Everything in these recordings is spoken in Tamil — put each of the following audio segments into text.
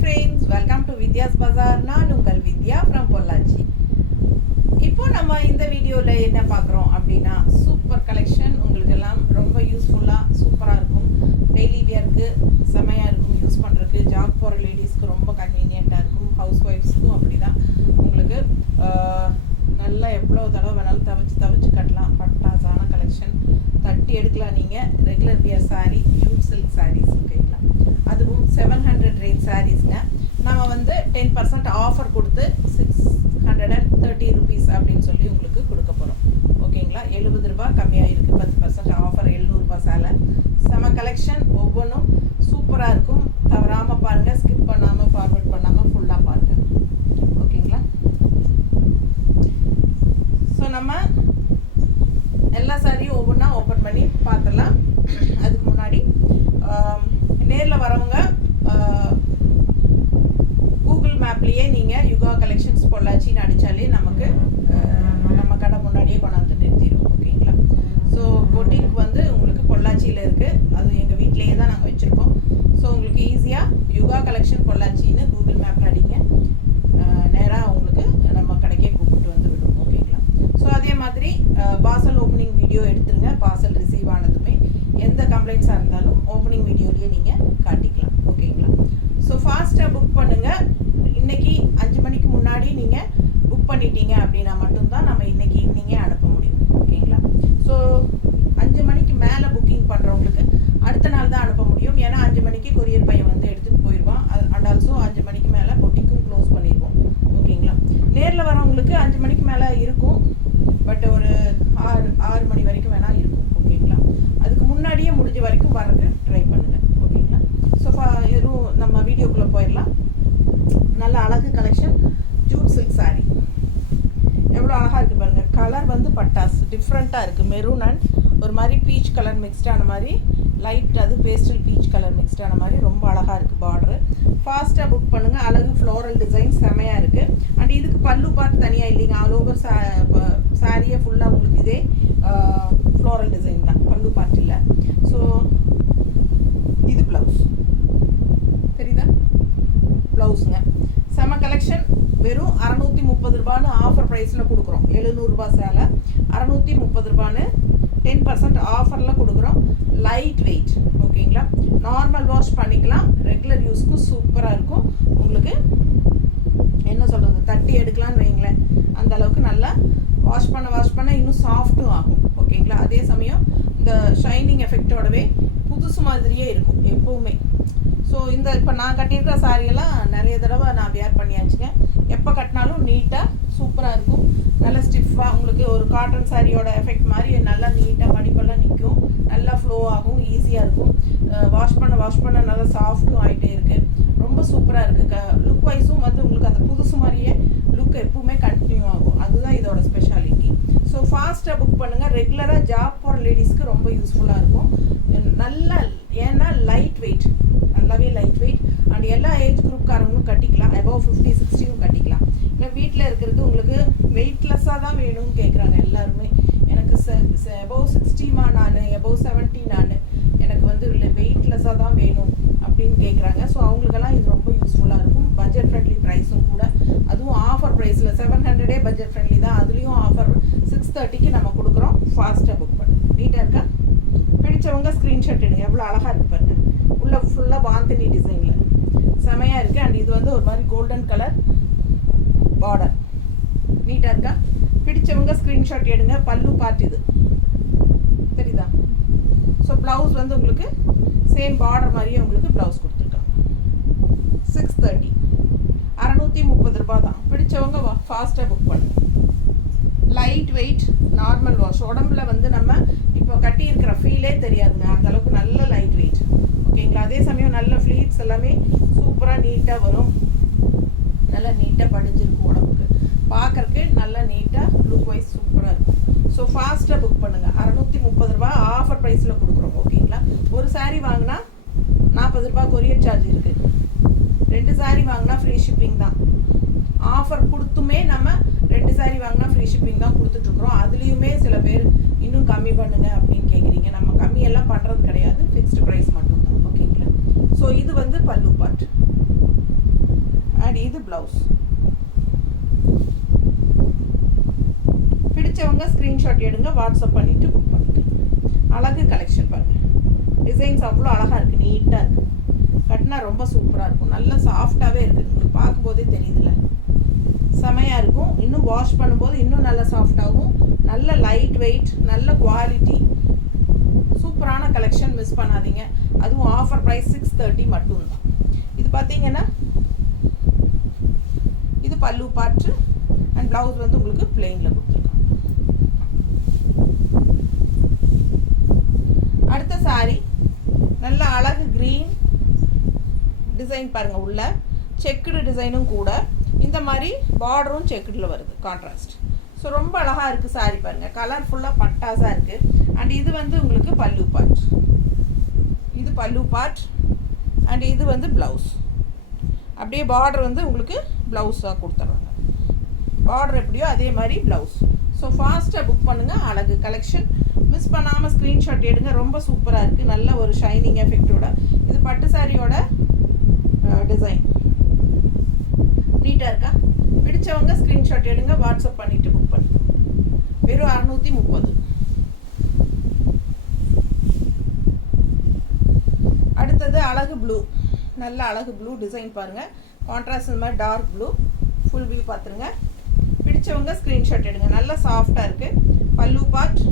friends, welcome to Vidya's Bazaar. நான் உங்கள் வித்யா from பொள்ளாச்சி. இப்போ நம்ம இந்த வீடியோல என்ன பார்க்குறோம் அப்படின்னா சூப்பர் கலெக்ஷன். உங்களுக்கு எல்லாம் ரொம்ப யூஸ்ஃபுல்லாக சூப்பராக இருக்கும். டெய்லி வியருக்கு செமையாக இருக்கும், யூஸ் பண்ணுறதுக்கு. ஜாப் போகிற லேடிஸ்க்கு ரொம்ப கன்வீனியண்ட்டாக இருக்கும். ஹவுஸ் ஒய்ஃப்ஸுக்கும் அப்படி தான். உங்களுக்கு நல்லா எவ்வளோ தடவை வேணாலும் தவிச்சு கட்டலாம். பட்டாசான கலெக்ஷன் தட்டி எடுக்கலாம். நீங்கள் regular wear sari, jute silk saris கேட்கலாம். அதுவும் 700 ரேட் சாரீஸ்ங்க. நம்ம வந்து 10% ஆஃபர் கொடுத்து 630 rupees அப்படின்னு சொல்லி உங்களுக்கு கொடுக்க போகிறோம். ஓகேங்களா? 70 ரூபா கம்மியாக இருக்குது. 10% ஆஃபர், 700 ரூபா சேலை. செம கலெக்ஷன், ஒவ்வொன்றும் சூப்பராக இருக்கும். தவறாமல் பாருங்கள், ஸ்கிப் பண்ணாமல், ஃபார்வர்ட் பண்ணாமல் ஃபுல்லாக பாருங்கள். ஓகேங்களா? ஸோ நம்ம எல்லா சாரியும் ஒவ்வொன்றா ஓப்பன் பண்ணி பார்த்துடலாம். அதுக்கு முன்னாடி நேரில் வரவங்க கூகுள் மேப்லேயே நீங்கள் யுகா கலெக்ஷன்ஸ் பொள்ளாச்சின்னு அடித்தாலே நமக்கு நம்ம கடை முன்னாடியே கொண்டாந்து நிறுத்திடும். ஓகேங்களா? ஸோ பொட்டிக் வந்து உங்களுக்கு பொள்ளாச்சியில் இருக்குது. அது எங்கள் வீட்டிலேயே தான் நாங்கள் வச்சுருக்கோம். ஸோ உங்களுக்கு ஈஸியாக யுகா கலெக்ஷன் பொள்ளாச்சின்னு கூகுள் மேப்பில் அடிங்க, நேராக உங்களுக்கு நம்ம கடைக்கே கூப்பிட்டு வந்து விடும். ஓகேங்களா? ஸோ அதே மாதிரி பார்சல் ஓப்பனிங் வீடியோ எடுத்துருங்க. பார்சல் ரிசீவ் ஆனதுமே எந்த கம்ப்ளைண்ட்ஸாக இருந்தாலும் ஓப்பனிங் வீடியோலேயே நீங்கள் காட்டிக்கலாம். ஓகேங்களா? ஸோ ஃபாஸ்ட்டாக புக் பண்ணுங்கள். இன்றைக்கி 5 மணிக்கு முன்னாடி நீங்கள் புக் பண்ணிட்டீங்க அப்படின்னா மட்டும்தான் நம்ம இன்றைக்கி ஈவினிங்கே அனுப்ப முடியும். ஓகேங்களா? ஸோ 5 மணிக்கு மேலே புக்கிங் பண்ணுறவங்களுக்கு அடுத்த நாள் தான் அனுப்ப முடியும். ஏன்னா 5 மணிக்கு கொரியர் பையன் வந்து எடுத்துகிட்டு போயிடுவான். அண்ட் ஆல்சோ 5 மணிக்கு மேலே பொட்டிக்கும் க்ளோஸ் பண்ணிடுவோம். ஓகேங்களா? நேரில் வரவங்களுக்கு 5 மணிக்கு மேலே இருக்கும். பட் ஒரு 6 மணி வரைக்கும் வேணால் இருக்கும். ஓகேங்களா? அதுக்கு முன்னாடியே முடிஞ்ச வரைக்கும் வரக்கு ட்ரை பண்ணுங்கள். ஓகேங்களா? ஸோ நம்ம வீடியோக்குள்ளே போயிடலாம். நல்ல அழகு கலெக்ஷன், ஜூட் சில்க் சாரீ. எவ்வளோ அழகாக இருக்குது பாருங்கள். கலர் வந்து பட்டாஸ் டிஃப்ரெண்ட்டாக இருக்குது. மெரூன் அண்ட் ஒரு மாதிரி பீச் கலர் மிக்ஸ்டான மாதிரி, லைட் அது பேஸ்டல் பீச் கலர் மிக்ஸ்டான மாதிரி ரொம்ப அழகாக இருக்குது. பார்டரு ஃபாஸ்ட்டாக புக் பண்ணுங்கள். அழகு ஃப்ளோரல் டிசைன் செமையாக இருக்குது. அண்ட் இதுக்கு பல்லு பார்ட் தனியாக இல்லைங்க. ஆல் ஓவர் சாரியே ஃபுல்லாக உங்களுக்கு இதே ஃப்ளோரல் டிசைன் தான், பல்லு பார்ட் இல்லை. ஸோ இது ப்ளவுஸ் தெரியுதா? ப்ளவுஸுங்க. செம கலெக்ஷன். வெறும் 630 ரூபான்னு ஆஃபர் ப்ரைஸில் கொடுக்குறோம். 700 ரூபா சேலை 630 ரூபான்னு 10% ஆஃபரில் கொடுக்குறோம். Light weight. ஓகேங்களா? நார்மல் வாஷ் பண்ணிக்கலாம். ரெகுலர் யூஸ்க்கும் சூப்பராக இருக்கும். உங்களுக்கு என்ன சொல்கிறது, தட்டி எடுக்கலான்னு வைங்களேன். அந்த அளவுக்கு நல்லா வாஷ் பண்ண இன்னும் சாஃப்ட்டும் ஆகும். ஓகேங்களா? அதே சமயம் இந்த ஷைனிங் எஃபெக்டோடவே புதுசு மாதிரியே இருக்கும் எப்போவுமே. ஸோ இப்போ நான் கட்டியிருக்கிற சாரியெல்லாம் நிறைய தடவை நான் வியர் பண்ணியாச்சுங்க. எப்போ கட்டினாலும் நீட்டாக சூப்பராக இருக்கும். நல்லா ஸ்டிஃபாக உங்களுக்கு ஒரு காட்டன் சாரியோட எஃபெக்ட் மாதிரி நல்லா நீட்டாக மடிப்பெல்லாம் நிற்கும். நல்லா ஃப்ளோ ஆகும், ஈஸியாக இருக்கும். வாஷ் பண்ண நல்லா சாஃப்ட்டும் ஆகிட்டே இருக்குது. ரொம்ப சூப்பராக இருக்குது. லுக் வைஸும் வந்து உங்களுக்கு அந்த புதுசு மாதிரியே லுக் எப்பவுமே கண்டினியூ ஆகும். அதுதான் இதோட ஸ்பெஷாலிட்டி. ஸோ ஃபாஸ்ட்டாக புக் பண்ணுங்கள். ரெகுலராக ஜாப் போகிற லேடிஸ்க்கு ரொம்ப யூஸ்ஃபுல்லாக இருக்கும். நல்லா ஏன்னா லைட் வெயிட், நல்லாவே லைட் வெயிட். அண்ட் எல்லா ஏஜ் குரூப்காரங்களும் கட்டிக்கலாம். அபவ் 50, 60யும் கட்டிக்கலாம். இல்லை வீட்டில் இருக்கிறது உங்களுக்கு வெயிட்லெஸ்ஸாக தான் வேணும்னு கேட்குறாங்க எல்லாருமே. எனக்கு அபவ் 60மா நான், அபவ் 70 நான், எனக்கு வந்து வெயிட்லெஸ்ஸாக தான் வேணும் அப்படின்னு கேட்குறாங்க. ஸோ அவங்களுக்கெல்லாம் இது ரொம்ப யூஸ்ஃபுல்லாக இருக்கும். பட்ஜெட் ஃப்ரெண்ட்லி ப்ரைஸும் கூட. அதுவும் ஆஃபர் ப்ரைஸில் 700 பட்ஜெட் ஃப்ரெண்ட்லி தான். அதுலேயும் ஆஃபர் 630க்கு நம்ம கொடுக்குறோம். ஃபாஸ்ட்டாக புக் பண்ணு. நீட்டாக இருக்கா? பிடிச்சவங்க ஸ்க்ரீன்ஷாட் எடுங்க. எவ்வளோ அழகாக இருக்கு பாருங்க. உள்ள ஃபுல்லாக பாந்தினி டிசைனில் செமையாக இருக்குது. அண்ட் இது வந்து ஒரு மாதிரி கோல்டன் கலர் பார்டர். நீட்டாக இருக்கா? பிடிச்சவங்க ஸ்க்ரீன்ஷாட் எடுங்க. பல்லு பார்ட் இது தெரியுதா? ஸோ ப்ளவுஸ் வந்து உங்களுக்கு சேம் பார்டர் மாதிரியே உங்களுக்கு ப்ளவுஸ் கொடுத்துருக்காங்க. 630, 630 ரூபா தான். பிடிச்சவங்க ஃபாஸ்ட்டாக புக் பண்ணுங்க. Light weight, normal wash. உடம்புல வந்து நம்ம இப்போ கட்டியிருக்கிற ஃபீலே தெரியாதுங்க. அந்தளவுக்கு நல்ல லைட் வெயிட். ஓகேங்களா? அதே சமயம் நல்ல ஃப்ளீட்ஸ் எல்லாமே சூப்பராக நீட்டாக வரும். நல்லா நீட்டாக படிஞ்சிருக்கும். உடம்புக்கு பார்க்குறக்கு நல்லா நீட்டாக லுக் வைஸ் சூப்பராக இருக்கும். ஸோ ஃபாஸ்ட்டாக புக் பண்ணுங்கள். 630 ரூபா ஆஃபர் ப்ரைஸில் கொடுக்குறோம். ஓகேங்களா? ஒரு சாரீ வாங்கினா 40 ரூபா கொரியர் சார்ஜ் இருக்குது. 2 சாரீ வாங்கினா ஃப்ரீ ஷிப்பிங் தான். ஆஃபர் கொடுத்துமே நம்ம 2 சாரீ வாங்கினா ஃப்ரீ ஷிப்பிங் தான் கொடுத்துட்ருக்குறோம். அதுலேயுமே சில பேர் இன்னும் கம்மி பண்ணுங்க அப்படின்னு கேட்குறீங்க. நம்ம கம்மியெல்லாம் பண்ணுறது கிடையாது. ஃபிக்ஸ்டு ப்ரைஸ் மட்டும்தான். ஓகேங்களா? ஸோ இது வந்து பல்லு பார்ட். இது ப்ளவுஸ். பிடிச்சவங்க ஸ்க்ரீன்ஷாட் எடுங்க, வாட்ஸ்அப் பண்ணிவிட்டு புக் பண்ணிக்கலாம். அழகு கலெக்ஷன் பாருங்கள், டிசைன்ஸ் அவ்வளோ அழகாக இருக்குது, நீட்டாக இருக்குது. கட்டினா ரொம்ப சூப்பராக இருக்கும், நல்ல சாஃப்டாகவே இருக்குது. உங்களுக்கு பார்க்கும்போதே தெரியுதுல்ல, செமையாக இருக்கும். இன்னும் வாஷ் பண்ணும்போது இன்னும் நல்லா சாஃப்டாகும். நல்ல லைட் வெயிட், நல்ல குவாலிட்டி, சூப்பரான கலெக்ஷன். மிஸ் பண்ணாதீங்க. அதுவும் ஆஃபர் ப்ரைஸ் 630 மட்டும்தான். இது பார்த்தீங்கன்னா இது பல்லு பாட்டு அண்ட் ப்ளவுஸ் வந்து உங்களுக்கு பிளெயினில் கொடுத்துருக்காங்க. அடுத்த சாரி நல்ல அழகு க்ரீன் டிசைன் பாருங்கள், உள்ள செக்குடு டிசைனும் கூட. இந்த மாதிரி பார்டரும் செக்குடில் வருது, கான்ட்ராஸ்ட். ஸோ ரொம்ப அழகாக இருக்குது சாரி பாருங்கள், கலர்ஃபுல்லாக பட்டாஸாக இருக்குது. அண்ட் இது வந்து உங்களுக்கு பல்லு பார்ட், இது பல்லு பார்ட் அண்ட் இது வந்து ப்ளவுஸ். அப்படியே பார்டர் வந்து உங்களுக்கு ப்ளவுஸாக கொடுத்துட்றாங்க. பார்டர் எப்படியோ அதே மாதிரி ப்ளவுஸ். ஸோ ஃபாஸ்ட்டாக புக் பண்ணுங்கள். அழகு கலெக்ஷன் மிஸ் பண்ணாமல் ஸ்க்ரீன்ஷாட் எடுங்க. ரொம்ப சூப்பராக இருக்குது, நல்ல ஒரு ஷைனிங் எஃபெக்டோட. இது பட்டு சாரியோட டிசைன் நீட்டாக இருக்கா? பிடிச்சவங்க ஸ்க்ரீன்ஷாட் எடுங்க, வாட்ஸ்அப் பண்ணிவிட்டு புக் பண்ணிக்கோங்க. வெறும் 630. அடுத்தது அழகு ப்ளூ, நல்ல அழகு ப்ளூ டிசைன் பாருங்கள், கான்ட்ராஸ்ட் இந்த மாதிரி டார்க் ப்ளூ. ஃபுல் வியூ பார்த்துருங்க. பிடிச்சவங்க ஸ்க்ரீன்ஷாட் எடுங்க. நல்லா சாஃப்டாக இருக்குது. பல்லு பார்ட்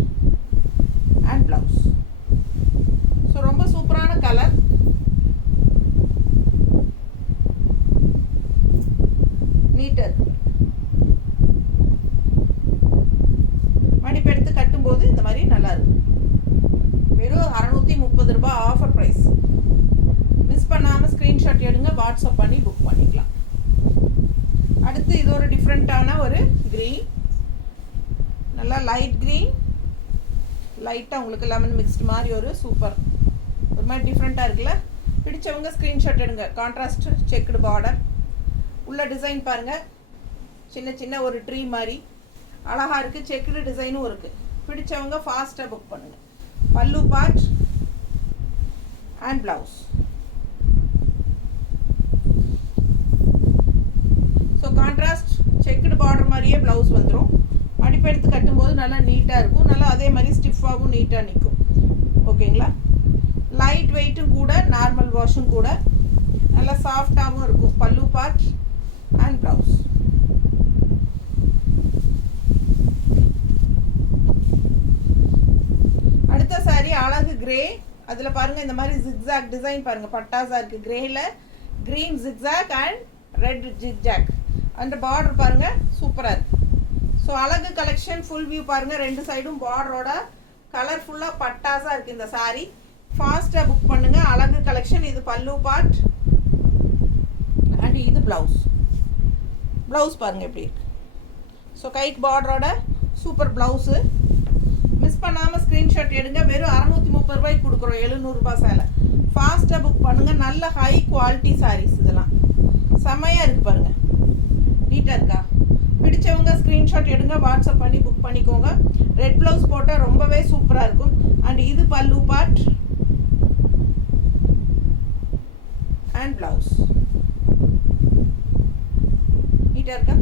அண்ட் ப்ளவுஸ். ஸோ ரொம்ப சூப்பரான கலர். நீட்டாக இருக்கு. மடிப்பெடுத்து கட்டும்போது இந்த மாதிரி நல்லா இருக்கு. வெறும் 630 ரூபாய் ஆஃபர் ப்ரைஸ். மிஸ் பண்ணாமல் ஸ்க்ரீன்ஷாட் எடுங்க, வாட்ஸ்அப் பண்ணி புக் பண்ணிக்கலாம். அடுத்து இது ஒரு டிஃப்ரெண்ட்டான ஒரு க்ரீன், நல்லா லைட் க்ரீன், லைட்டாக உங்களுக்கு லெமன் மிக்ஸ்டு மாதிரி ஒரு சூப்பர், ஒரு மாதிரி டிஃப்ரெண்ட்டாக இருக்குல்ல. பிடிச்சவங்க ஸ்க்ரீன்ஷாட் எடுங்க. கான்ட்ராஸ்ட் செக்குடு பார்டர், உள்ள டிசைன் பாருங்கள், சின்ன சின்ன ஒரு ட்ரீ மாதிரி அழகாக இருக்குது. செக்குடு டிசைனும் இருக்குது. பிடிச்சவங்க ஃபாஸ்ட்டாக புக் பண்ணுங்கள். பல்லு part and blouse. So contrast checked border மாதிரியே ப்ளவுஸ் வந்துடும். மடிப்பெடுத்து கட்டும்போது நல்லா நீட்டாக இருக்கும். நல்லா அதே மாதிரி ஸ்டிஃபாகவும் நீட்டாக நிற்கும். ஓகேங்களா? லைட் வெயிட்டும் கூட, நார்மல் வாஷும் கூட, நல்லா சாஃப்டாகவும் இருக்கும். பல்லு பார்ட் அண்ட் ப்ளவுஸ். அடுத்த சாரி அழகு கிரே. அதில் பாருங்கள் இந்த மாதிரி ஜிக்ஸாக் டிசைன் பாருங்கள், பட்டாஸாக இருக்குது. கிரேயில் green zigzag and red zigzag. அந்த பார்டர் பாருங்கள், சூப்பராக இருக்குது. ஸோ அழகு கலெக்ஷன் ஃபுல் வியூ பாருங்கள். ரெண்டு சைடும் பார்டரோட கலர்ஃபுல்லாக பட்டாஸாக இருக்குது இந்த சாரி. ஃபாஸ்ட்டாக புக் பண்ணுங்கள். அழகு கலெக்ஷன். இது பல்லு பார்ட் அண்ட் இது ப்ளவுஸ். ப்ளவுஸ் பாருங்கள் எப்படி இருக்கு. ஸோ கைக்கு பார்டரோட சூப்பர் ப்ளவுஸு. மிஸ் பண்ணாமல் ஸ்க்ரீன்ஷாட் எடுங்க. வெறும் 630 ரூபாய்க்கு கொடுக்குறோம். 700 ரூபாய் சேலை. ஃபாஸ்ட்டாக புக் பண்ணுங்கள். நல்ல ஹை குவாலிட்டி சாரீஸ் இதெல்லாம். செம்மையாக இருக்குது பாருங்கள், நீட்டாக இருக்கா? பிடிச்சவங்க ஸ்க்ரீன்ஷாட் எடுங்க, வாட்ஸ்அப் பண்ணி புக் பண்ணிக்கோங்க. ரெட் ப்ளவுஸ் போட்டால் ரொம்பவே சூப்பராக இருக்கும். அண்ட் இது பல்லு பார்ட் அண்ட் ப்ளவுஸ். நீட்டாக இருக்கா?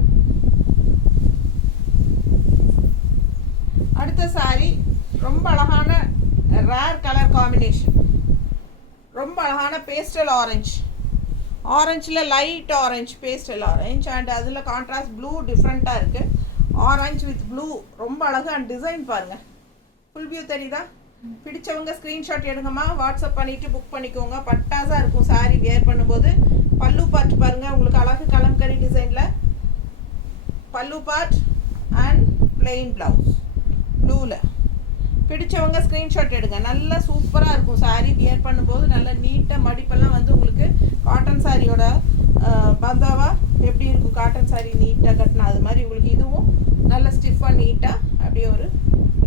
அடுத்த சாரி ரொம்ப அழகான ரேர் கலர் காம்பினேஷன். ரொம்ப அழகான பேஸ்டல் ஆரஞ்சு, ஆரஞ்சில் light orange, pastel orange. And அதில் கான்ட்ராஸ்ட் ப்ளூ டிஃப்ரெண்ட்டாக இருக்குது. ஆரஞ்சு வித் ப்ளூ ரொம்ப அழகு. அண்ட் டிசைன் பாருங்கள், ஃபுல் வியூ தெரியுதா? பிடிச்சவங்க ஸ்க்ரீன்ஷாட் எடுங்கம்மா, வாட்ஸ்அப் பண்ணிவிட்டு புக் பண்ணிக்கோங்க. பட்டாஸாக இருக்கும் சாரி வியர் பண்ணும்போது. பல்லு பார்ட் பாருங்கள், உங்களுக்கு அழகு கலம்கரி டிசைனில் பல்லு பார்ட் அண்ட் பிளெயின் ப்ளவுஸ் ப்ளூவில். பிடிச்சவங்க ஸ்க்ரீன்ஷாட் எடுங்க. நல்லா சூப்பராக இருக்கும் சாரீ வியர் பண்ணும்போது. நல்லா நீட்டாக மடிப்பெல்லாம் வந்து உங்களுக்கு காட்டன் சாரியோட பந்தாவா எப்படி இருக்கும், காட்டன் சாரீ நீட்டாக கட்டினா அது மாதிரி உங்களுக்கு இதுவும் நல்ல ஸ்டிஃபாக நீட்டாக அப்படியே ஒரு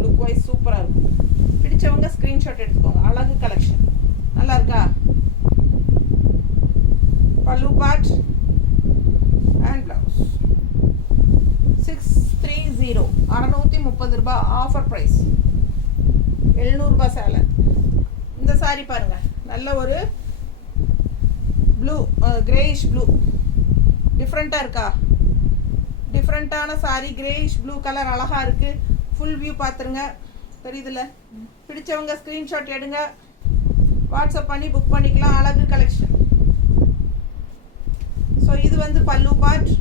லுக் வைஸ் சூப்பராக இருக்கும். பிடிச்சவங்க ஸ்க்ரீன்ஷாட் எடுத்துக்கோங்க. அழகு கலெக்ஷன். நல்லா இருக்கா? பல்லு பார்ட் அண்ட் ப்ளவுஸ். 630, 630 ரூபாய் ஆஃபர் ப்ரைஸ். 700 ரூபாய் சேலை. இந்த சாரி பாருங்கள், நல்ல ஒரு ப்ளூ, கிரேயிஷ் ப்ளூ, டிஃப்ரெண்ட்டாக இருக்கா? டிஃப்ரெண்ட்டான சாரி, கிரேயிஷ் ப்ளூ கலர் அழகாக இருக்குது. ஃபுல் வியூ பார்த்துருங்க, தெரியுதுல்ல? பிடிச்சவங்க ஸ்க்ரீன்ஷாட் எடுங்க, வாட்ஸ்அப் பண்ணி புக் பண்ணிக்கலாம். அழகு கலெக்ஷன். ஸோ இது வந்து பல்லு பார்ட்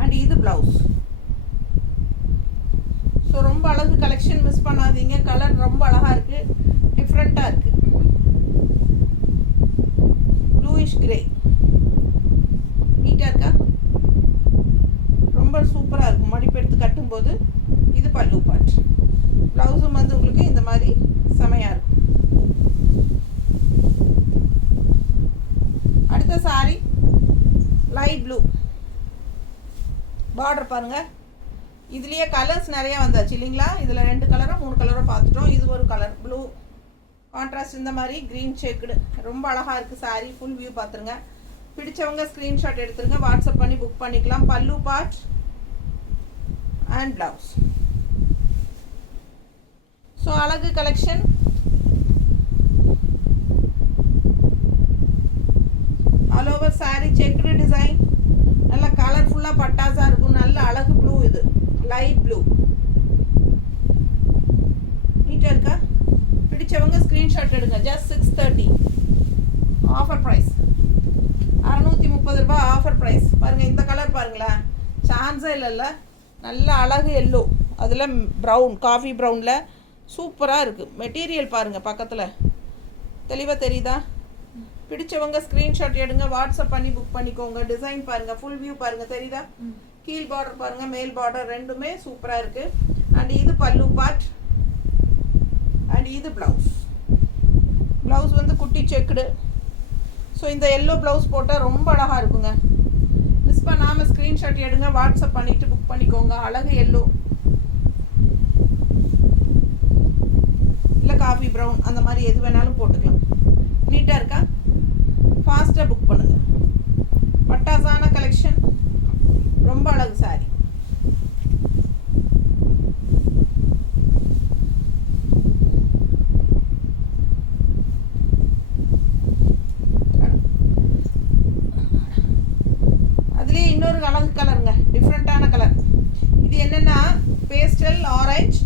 அண்ட் இது ப்ளவுஸ். ஸோ ரொம்ப அழகு கலெக்ஷன், மிஸ் பண்ணாதீங்க. கலர் ரொம்ப அழகாக இருக்குது, டிஃப்ரெண்ட்டாக இருக்குது. ப்ளூயிஷ் கிரே நீட்டாக இருக்கா? ரொம்ப சூப்பராக இருக்கும் மடிப்பு எடுத்து கட்டும்போது. இது பல்லு பார்ட். ப்ளவுஸும் வந்து உங்களுக்கு இந்த மாதிரி செமையாக இருக்கும். அடுத்த சாரி லைட் ப்ளூ பார்டர் பாருங்கள். இதுலேயே கலர்ஸ் நிறையா வந்தாச்சு இல்லைங்களா? இதில் 2 கலரோ 3 கலரோ பார்த்துட்டோம். இது ஒரு கலர் ப்ளூ கான்ட்ராஸ்ட், இந்த மாதிரி க்ரீன் செக்குடு, ரொம்ப அழகாக இருக்குது சாரி. ஃபுல் வியூ பார்த்துருங்க. பிடிச்சவங்க ஸ்க்ரீன்ஷாட் எடுத்துருங்க, வாட்ஸ்அப் பண்ணி புக் பண்ணிக்கலாம். பல்லு பார்ட் அண்ட் ப்ளவுஸ். ஸோ அழகு collection. All over sorry checked design, நல்லா கலர்ஃபுல்லாக பட்டாஸாக இருக்கும். நல்ல அழகு ப்ளூ, இது லைட் ப்ளூ நீட்டாக இருக்கா? பிடிச்சவங்க ஸ்க்ரீன்ஷாட் எடுங்க. ஜஸ்ட் 630 ஆஃபர் ப்ரைஸ், 630 ரூபாய் ஆஃபர் ப்ரைஸ். பாருங்கள், இந்த கலர் பாருங்களேன், சான்ஸே இல்லைல்ல. நல்ல அழகு எல்லோ, அதில் ப்ரௌன், காஃபி ப்ரௌனில் சூப்பராக இருக்குது. மெட்டீரியல் பாருங்கள், பக்கத்தில் தெளிவாக தெரியுதா? பிடிச்சவங்க ஸ்க்ரீன்ஷாட் எடுங்க, வாட்ஸ்அப் பண்ணி புக் பண்ணிக்கோங்க. டிசைன் பாருங்கள், ஃபுல் வியூ பாருங்கள், தெரியுதா? கீழ் பார்டர் பாருங்கள், மேல் பார்டர் ரெண்டுமே சூப்பராக இருக்குது. அண்ட் இது பல்லு பார்ட் அண்ட் இது ப்ளவுஸ். ப்ளவுஸ் வந்து குட்டி செக்குடு. ஸோ இந்த எல்லோ ப்ளவுஸ் போட்டால் ரொம்ப அழகாக இருக்குங்க. மிஸ் பண்ணாமல் ஸ்க்ரீன்ஷாட் எடுங்க, வாட்ஸ்அப் பண்ணிவிட்டு புக் பண்ணிக்கோங்க. அழகு எல்லோ இல்லை காஃபி ப்ரௌன், அந்த மாதிரி எது வேணாலும் போட்டுக்கலாம். நீட்டாக இருக்கா? ஃபாஸ்ட்டாக புக் பண்ணுங்கள். பட்டாசான கலெக்ஷன், ரொம்ப அழகு சாரி. அதுலேயே இன்னொரு அழகு கலருங்க, டிஃப்ரெண்ட்டான கலர். இது என்னென்னா பேஸ்டல் ஆரஞ்ச்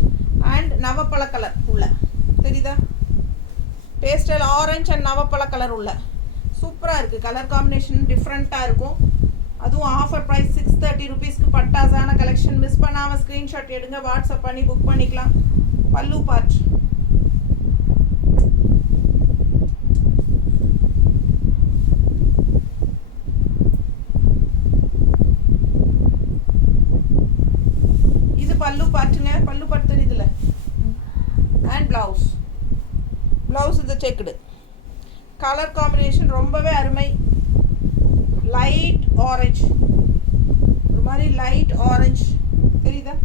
அண்ட் நவப்பழ கலர் உள்ள, தெரியுதா? பேஸ்டல் ஆரஞ்ச் அண்ட் நவப்பழ கலர் உள்ள சூப்பராக இருக்குது. கலர் காம்பினேஷன் டிஃப்ரெண்ட்டாக இருக்கும். அதுவும் ஆஃபர் ப்ரைஸ் 630 ருபீஸ்க்கு பட்டாசான கலெக்ஷன். மிஸ் பண்ணாமல் ஸ்க்ரீன்ஷாட் எடுங்க, வாட்ஸ்அப் பண்ணி புக் பண்ணிக்கலாம். பல்லு பார்ட். இது பல்லு பார்ட்டுங்க, பல்லு பார்ட் தெரியுதுல? And blouse. ப்ளவுஸ் இது செக்குடு. கலர் காம்பினேஷன் ரொம்பவே அருமை. லைட் ஆரஞ்ச், ஒரு மாதிரி லைட் ஆரஞ்ச் தெரியுதா?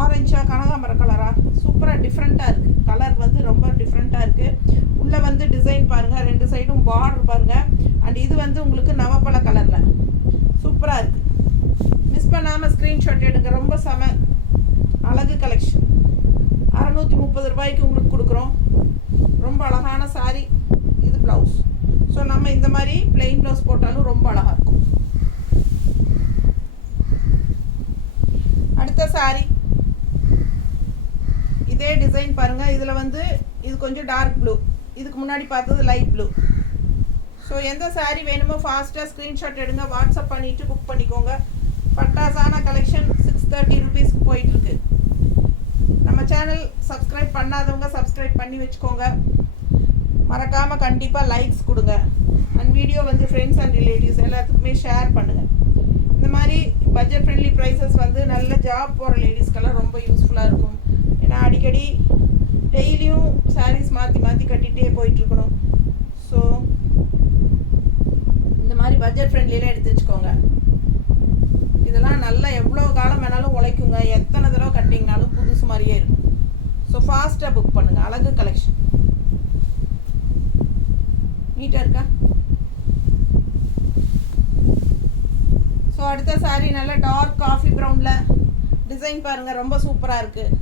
ஆரஞ்சா கனகாமர கலரா? சூப்பராக டிஃப்ரெண்ட்டாக இருக்குது. கலர் வந்து ரொம்ப டிஃப்ரெண்ட்டாக இருக்குது. உள்ளே வந்து டிசைன் பாருங்கள், 2 சைடும் பார்டர் பாருங்கள். அண்ட் இது வந்து உங்களுக்கு நவப்பழ கலரில் சூப்பராக இருக்குது. மிஸ் பண்ணாமல் ஸ்க்ரீன்ஷாட் எடுங்க, ரொம்ப செம அழகு கலெக்ஷன். 630 ரூபாய்க்கு உங்களுக்கு கொடுக்குறோம். ரொம்ப அழகான சாரி. இது ப்ளவுஸ். ஸோ நம்ம இந்த மாதிரி பிளெயின் ப்ளவுஸ் போட்டாலும் ரொம்ப அழகாக இருக்கும். அடுத்த சாரி இதே டிசைன் பாருங்கள். இதில் வந்து இது கொஞ்சம் டார்க் ப்ளூ, இதுக்கு முன்னாடி பார்த்தது லைட் ப்ளூ. ஸோ எந்த சாரி வேணுமோ ஃபாஸ்ட்டாக ஸ்க்ரீன்ஷாட் எடுங்க, வாட்ஸ்அப் பண்ணிவிட்டு புக் பண்ணிக்கோங்க. பட்டாசான கலெக்ஷன் 630 ருபீஸ்க்கு போயிட்டுருக்கு. நம்ம சேனல் சப்ஸ்கிரைப் பண்ணாதவங்க சப்ஸ்கிரைப் பண்ணி வச்சுக்கோங்க. மறக்காமல் கண்டிப்பாக லைக்ஸ் கொடுங்க. அண்ட் வீடியோ வந்து ஃப்ரெண்ட்ஸ் அண்ட் ரிலேட்டிவ்ஸ் எல்லாத்துக்குமே ஷேர் பண்ணுங்கள். இந்த மாதிரி பட்ஜெட் ஃப்ரெண்ட்லி ப்ரைஸஸ் வந்து நல்ல ஜாப் போகிற லேடிஸ்க்கெல்லாம் ரொம்ப யூஸ்ஃபுல்லாக இருக்கும். ஏன்னா அடிக்கடி டெய்லியும் சாரீஸ் மாற்றி மாற்றி கட்டிகிட்டே போயிட்டுருக்கணும். ஸோ இந்த மாதிரி பட்ஜெட் ஃப்ரெண்ட்லியெலாம் எடுத்து வச்சுக்கோங்க. இதெல்லாம் நல்லா எவ்வளோ காலம் வேணாலும் உழைக்குங்க. எத்தனை தடவை கட்டிங்கனாலும் புதுசு மாதிரியே இருக்கும். ஸோ ஃபாஸ்ட்டாக புக் பண்ணுங்கள். அழகு கலெக்ஷன் நீட்டாக இருக்கா? ஸோ அடுத்த சாரீ நல்லா டார்க் காஃபி ப்ரௌனில் டிசைன் பாருங்கள், ரொம்ப சூப்பராக இருக்குது.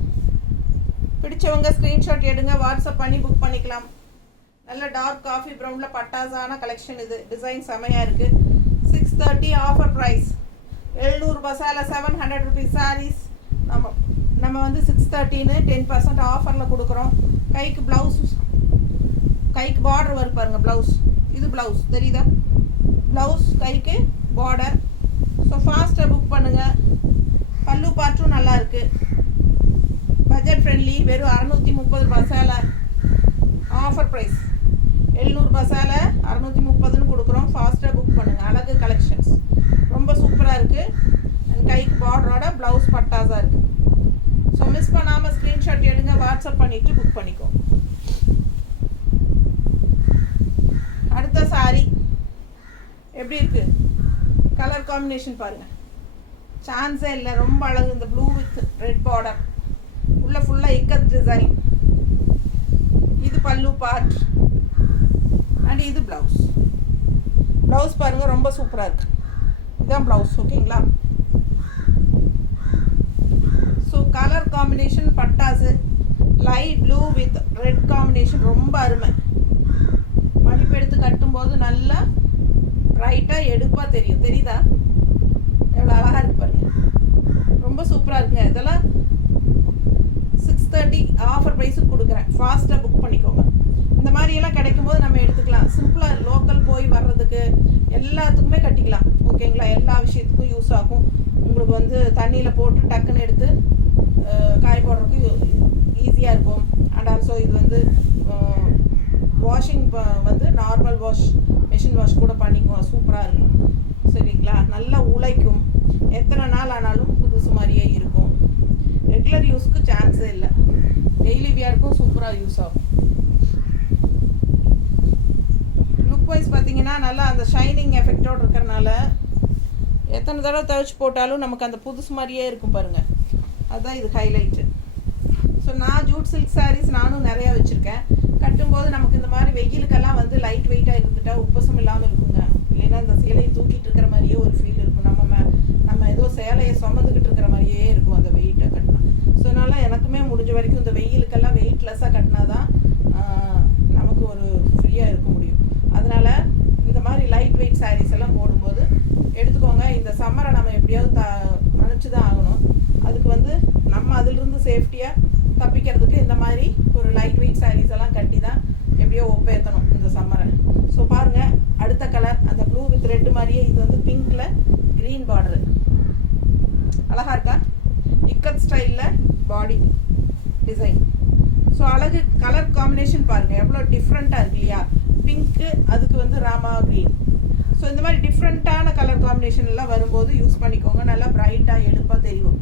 பிடிச்சவங்க ஸ்க்ரீன்ஷாட் எடுங்க, வாட்ஸ்அப் பண்ணி புக் பண்ணிக்கலாம். நல்ல டார்க் காஃபி ப்ரௌனில் பட்டாசான கலெக்ஷன். இது டிசைன் செமையாக இருக்குது. 630 ஆஃபர் ப்ரைஸ். 700 சேலை 700 rupees சாரீஸ் நம்ம வந்து 630ன்னு 10% ஆஃபரில் கொடுக்குறோம். கைக்கு ப்ளவுஸ், கைக்கு பார்டர் வரும் பாருங்கள். ப்ளவுஸ், இது ப்ளவுஸ் தெரியுதா? ப்ளவுஸ் கைக்கு பார்டர். ஸோ ஃபாஸ்ட்டாக புக் பண்ணுங்கள். பல்லு பார்ட்டும் நல்லா இருக்குது. Budget friendly. வெறும் 630 சேலை ஆஃபர் ப்ரைஸ். 700 சேலை 630ன்னு கொடுக்குறோம். ஃபாஸ்ட்டாக புக் பண்ணுங்கள். அழகு கலெக்ஷன்ஸ் ரொம்ப சூப்பராக இருக்குது. அண்ட் கைக்கு பார்டரோட ப்ளவுஸ் பட்டாஸாக இருக்குது. ஸோ மிஸ் பண்ணாமல் ஸ்க்ரீன்ஷாட் எடுங்க, வாட்ஸ்அப் பண்ணிவிட்டு புக் பண்ணிக்கோ. அடுத்த சாரி எப்படி இருக்குது? கலர் காம்பினேஷன் பாருங்கள், சான்ஸே இல்லை. ரொம்ப அழகு. இந்த ப்ளூ வித் ரெட் பார்டர், உள்ள ஃபுல்லாக இக்கத் டிசைன். இது பல்லு பார்ட் அண்ட் இது ப்ளவுஸ். ப்ளவுஸ் பாருங்கள், ரொம்ப சூப்பராக இருக்குது. இதுதான் ப்ளவுஸ். ஓகேங்களா? ஸோ கலர் காம்பினேஷன் பட்டாசு, light blue with red combination ரொம்ப அருமை. மடிப்பு எடுத்து கட்டும்போது நல்லா ப்ரைட்டாக எடுப்பாக தெரியும். தெரியுதா எவ்வளோ அழகாக இருக்குது பாருங்கள். ரொம்ப சூப்பராக இருக்குங்க. இதெல்லாம் 630 ஆஃபர் ப்ரைஸுக்கு கொடுக்குறேன். ஃபாஸ்ட்டாக புக் பண்ணிக்கோங்க. இந்த மாதிரியெல்லாம் கிடைக்கும்போது நம்ம எடுத்துக்கலாம். சிம்பிளாக லோக்கல் போய் வர்றதுக்கு எல்லாத்துக்குமே கட்டிக்கலாம். ஓகேங்களா? எல்லா விஷயத்துக்கும் யூஸ் ஆகும். உங்களுக்கு வந்து தண்ணியில் போட்டு டக்குன்னு எடுத்து காய போடுறதுக்கு ஈஸியாக இருக்கும். அண்ட் ஆல்சோ இது வந்து வாஷிங் வந்து நார்மல் வாஷ், மிஷின் வாஷ் கூட பண்ணிக்குவோம். சூப்பராக இருக்கும். சரிங்களா? நல்லா உழைக்கும். எத்தனை நாள் ஆனாலும் புதுசு மாதிரியே இருக்கும். ரெகுலர் யூஸ்க்கு சான்ஸே இல்லை. டெய்லி வியருக்கும் சூப்பராக யூஸ் ஆகும். லுக் வைஸ் பார்த்தீங்கன்னா நல்லா அந்த ஷைனிங் எஃபெக்டோடு இருக்கிறனால எத்தனை தடவை துவைச்சி போட்டாலும் நமக்கு அந்த புதுசு மாதிரியே இருக்கும் பாருங்கள். அதுதான் இது ஹைலைட்டு. ஸோ நான் ஜூட் சில்க் சாரீஸ் நானும் நிறையா வச்சுருக்கேன். கட்டும்போது நமக்கு இந்த மாதிரி வெயிலுக்கெல்லாம் வந்து லைட் வெயிட்டாக இருந்துட்டா உப்பசம் இல்லாமல் இருக்குங்க. இல்லைன்னா இந்த சேலையை தூக்கிட்டு இருக்கிற மாதிரியே ஒரு ஃபீல் இருக்கும். நம்ம ஏதோ சேலையை சுமந்துக்கிட்டு இருக்கிற மாதிரியே இருக்கும் அந்த வெயிட்டை கட்டினா. ஸோ அதனால் எனக்குமே முடிஞ்ச வரைக்கும் இந்த வெயிலுக்கெல்லாம் வெயிட்லெஸ்ஸாக கட்டினா தான் நமக்கு ஒரு ஃப்ரீயாக இருக்க முடியும். அதனால் இந்த மாதிரி லைட் வெயிட் சாரீஸ் எல்லாம் போடும்போது எடுத்துக்கோங்க. இந்த சம்மரை நம்ம எப்படியாவது அனுப்பிச்சி தான் ஆகணும். அதுக்கு வந்து நம்ம அதிலிருந்து சேஃப்டியாக தப்பிக்கிறதுக்கு இந்த மாதிரி ஒரு லைட் வெயிட் சாரீஸ் எல்லாம் கட்டி தான் எப்படியோ ஒப்பேற்றணும் இந்த சம்மரை. ஸோ பாருங்கள், அடுத்த கலர் அந்த ப்ளூ வித் ரெட் மாதிரியே இது வந்து பிங்க்கில் க்ரீன் பார்டரு. அழகாக இருக்கா? இக்கத் ஸ்டைலில் பாடி டிசைன். ஸோ அழகு கலர் காம்பினேஷன் பாருங்கள் எவ்வளோ டிஃப்ரெண்ட்டாக இருக்கு இல்லையா? பிங்க்கு, அதுக்கு வந்து ராமா க்ரீன். ஸோ இந்த மாதிரி டிஃப்ரெண்ட்டான கலர் காம்பினேஷன் எல்லாம் வரும்போது யூஸ் பண்ணிக்கோங்க. நல்லா ப்ரைட்டாக எடுப்பாக தெரியும்.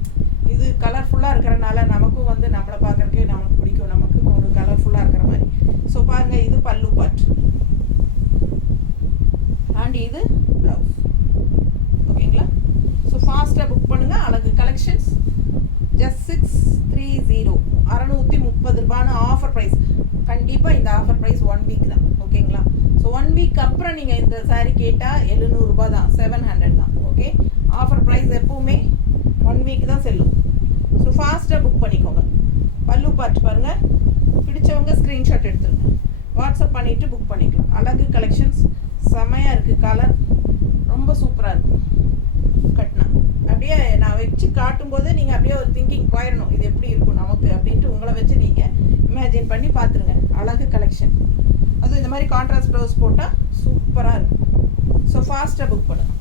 இது கலர்ஃபுல்லாக இருக்கிறனால நமக்கும் வந்து நம்மளை பார்க்குறக்கே நமக்கு பிடிக்கும். நமக்கு ஒரு கலர்ஃபுல்லாக இருக்கிற மாதிரி. ஸோ பாருங்கள், இது பல்லு பார்ட் அண்ட் இது ப்ளவுஸ். ஓகேங்களா? ஸோ ஃபாஸ்ட்டாக புக் பண்ணுங்கள். அழகு கலெக்ஷன்ஸ். Just 630 630 offer price. கண்டிப்பாக இந்த ஆஃபர் ப்ரைஸ் 1 வீக் தான். ஓகேங்களா? ஸோ 1 வீக் அப்புறம் நீங்கள் இந்த சாரீ கேட்டால் 700 தான், 700 தான். ஓகே, ஆஃபர் ப்ரைஸ் எப்போவுமே 1 வீக் தான் செல்லும். ஸோ ஃபாஸ்ட்டாக புக் பண்ணிக்கோங்க. பல்லு பார்த்து பாருங்கள். பிடிச்சவங்க ஸ்க்ரீன்ஷாட் எடுத்துருங்க, வாட்ஸ்அப் பண்ணிவிட்டு புக் பண்ணிக்கலாம். அழகு கலெக்ஷன்ஸ் செமையாக இருக்குது. கலர் ரொம்ப சூப்பராக இருக்கும். கட்டினா அப்படியே நான் வச்சு காட்டும்போது நீங்கள் அப்படியே ஒரு திங்கிங் போயிடணும், இது எப்படி இருக்கும் நமக்கு அப்படின்ட்டு உங்களை வச்சு நீங்கள் இமேஜின் பண்ணி பார்த்துருங்க. அழகு கலெக்ஷன். அதுவும் இந்த மாதிரி கான்ட்ராஸ்ட் ப்ளவுஸ் போட்டால் சூப்பராக இருக்கும். ஸோ ஃபாஸ்ட்டாக புக் பண்ணுங்க.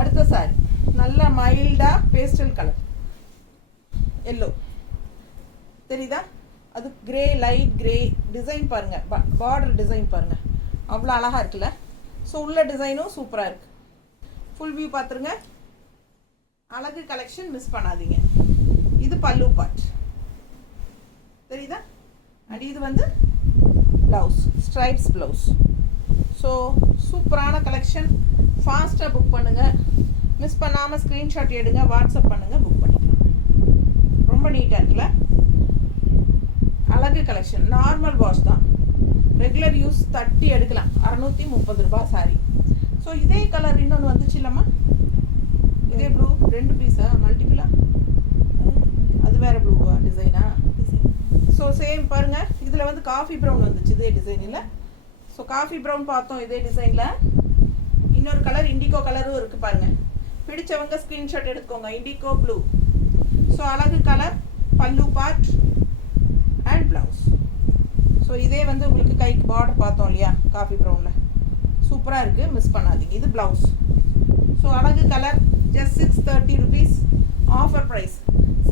அடுத்த சாரி நல்ல மைல்டாக பேஸ்டல் கலர் எல்லோ தெரியுதா? அது கிரே, லைட் கிரே டிசைன் பாருங்கள். பார்டர் டிசைன் பாருங்கள், அவ்வளோ அழகாக இருக்குல்ல? ஸோ உள்ள டிசைனும் சூப்பராக இருக்குது. ஃபுல் வியூ பார்த்துருங்க. அழகு கலெக்ஷன் மிஸ் பண்ணாதீங்க. இது பல்லு பார்ட் தெரியுதா? அண்ட் இது வந்து ப்ளவுஸ், ஸ்ட்ரைப்ஸ் ப்ளவுஸ். ஸோ சூப்பரான கலெக்ஷன். ஃபாஸ்ட்டாக புக் பண்ணுங்கள். மிஸ் பண்ணாமல் ஸ்க்ரீன்ஷாட் எடுங்க, வாட்ஸ்அப் பண்ணுங்கள், புக் பண்ணிக்கலாம். ரொம்ப நீட்டாக இருக்குல்ல? அழகு கலெக்ஷன். நார்மல் வாஷ் தான், ரெகுலர் யூஸ் 30 எடுக்கலாம். 630 சாரி. ஸோ இதே கலர் இன்னொன்று வந்துச்சு இல்லைம்மா? இதே ப்ளூ 2 பீஸா மல்டிபிளா? அது வேறு ப்ளூவா டிசைனா? ஸோ சேம் பாருங்கள், இதில் வந்து காஃபி ப்ரௌன் வந்துச்சு இதே டிசைனில். ஸோ காஃபி ப்ரௌன் பார்த்தோம் இதே டிசைனில். இன்னொரு கலர் இண்டிகோ கலரும் இருக்குது பாருங்கள். பிடிச்சவங்க ஸ்க்ரீன்ஷாட் எடுத்துக்கோங்க. Indigo blue. ஸோ அழகு கலர், பல்லு பார்ட் அண்ட் ப்ளவுஸ். ஸோ இதே வந்து உங்களுக்கு கைக்கு பார்டர் பார்த்தோம் இல்லையா காஃபி ப்ரௌனில், சூப்பராக இருக்குது, மிஸ் பண்ணாதீங்க. இது ப்ளவுஸ். ஸோ அழகு colour, just 630 rupees offer price.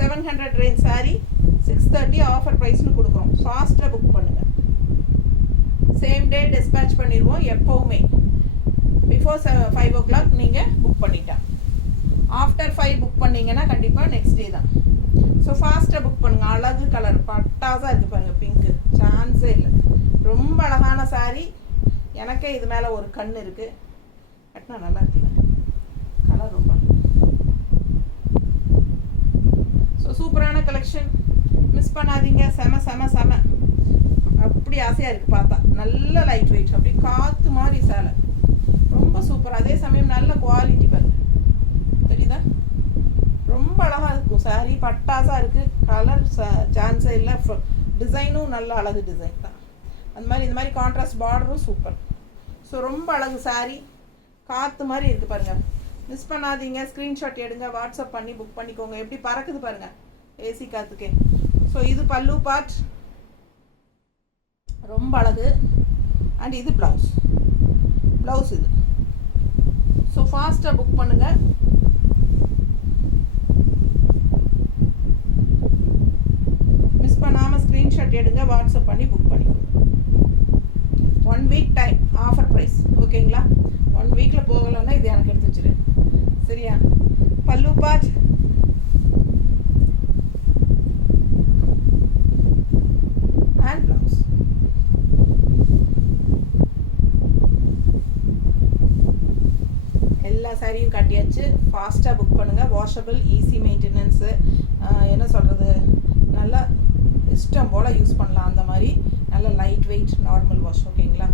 700 range sari 630 offer ப்ரைஸ்னு கொடுக்குறோம். ஃபாஸ்ட்டாக புக் பண்ணுங்கள். சேம் டே டிஸ்பேட்ச் பண்ணிடுவோம். எப்போவுமே பிஃபோர் 5 o'clock நீங்கள் புக் பண்ணிட்டா. ஆஃப்டர் 5 புக் பண்ணிங்கன்னா கண்டிப்பாக நெக்ஸ்ட் டே தான். ஸோ ஃபாஸ்ட்டாக புக் பண்ணுங்கள். அழகு கலர் பட்டாஸாக இருக்குது பாருங்கள், பிங்க்கு சான்ஸே இல்லை. ரொம்ப அழகான சாரீ. எனக்கே இது மேலே ஒரு கண் இருக்குது. கட்டினா நல்லா இருக்குல்ல, கலர் ரொம்ப. ஸோ சூப்பரான கலெக்ஷன், மிஸ் பண்ணாதீங்க. செம செம செம, அப்படி ஆசையாக இருக்குது பார்த்தா. நல்ல லைட் வெயிட், அப்படி காற்று மாதிரி சேலை, ரொம்ப சூப்பர். அதே சமயம் நல்ல குவாலிட்டி பாருங்க, தெரியுதா? ரொம்ப அழகாக இருக்கும் சாரீ, பட்டாஸாக இருக்குது. கலர் சான்ஸே இல்லை. டிசைனும் நல்ல அழகு டிசைன் தான். அந்த மாதிரி இந்த மாதிரி கான்ட்ராஸ்ட் பார்டரும் சூப்பர். ஸோ ரொம்ப அழகு சாரீ, காற்று மாதிரி இருக்குது பாருங்கள். மிஸ் பண்ணாதீங்க. ஸ்க்ரீன்ஷாட் எடுங்க, வாட்ஸ்அப் பண்ணி புக் பண்ணிக்கோங்க. எப்படி பறக்குது பாருங்கள் ஏசி காற்றுக்கே. ஸோ இது பல்லு பார்ட், ரொம்ப அழகு. அண்ட் இது ப்ளவுஸ். ப்ளவுஸ் இது. ஸோ ஃபாஸ்ட்டாக புக் பண்ணுங்கள். மிஸ் பண்ணாமல் ஸ்க்ரீன்ஷாட் எடுங்க, வாட்ஸ்அப் பண்ணி புக் பண்ணிக்கோங்க. 1 week டைம் ஆஃபர் ப்ரைஸ், ஓகேங்களா? 1 weekல போகலைன்னா இது எனக்கு எடுத்து வச்சுரு, சரியா? பல்லு பார்ட், அண்ட் ப்ளவுஸ். எல்லா சாரியும் காட்டியாச்சு. ஃபாஸ்ட்டாக புக் பண்ணுங்கள். வாஷபிள், ஈஸி மெயின்டெனன்ஸு, என்ன சொல்கிறது, நல்லா இஷ்டம் போல் யூஸ் பண்ணலாம். அந்த மாதிரி நல்ல லைட் வெயிட் நார்மல் வாஷ், ஓகேங்களா?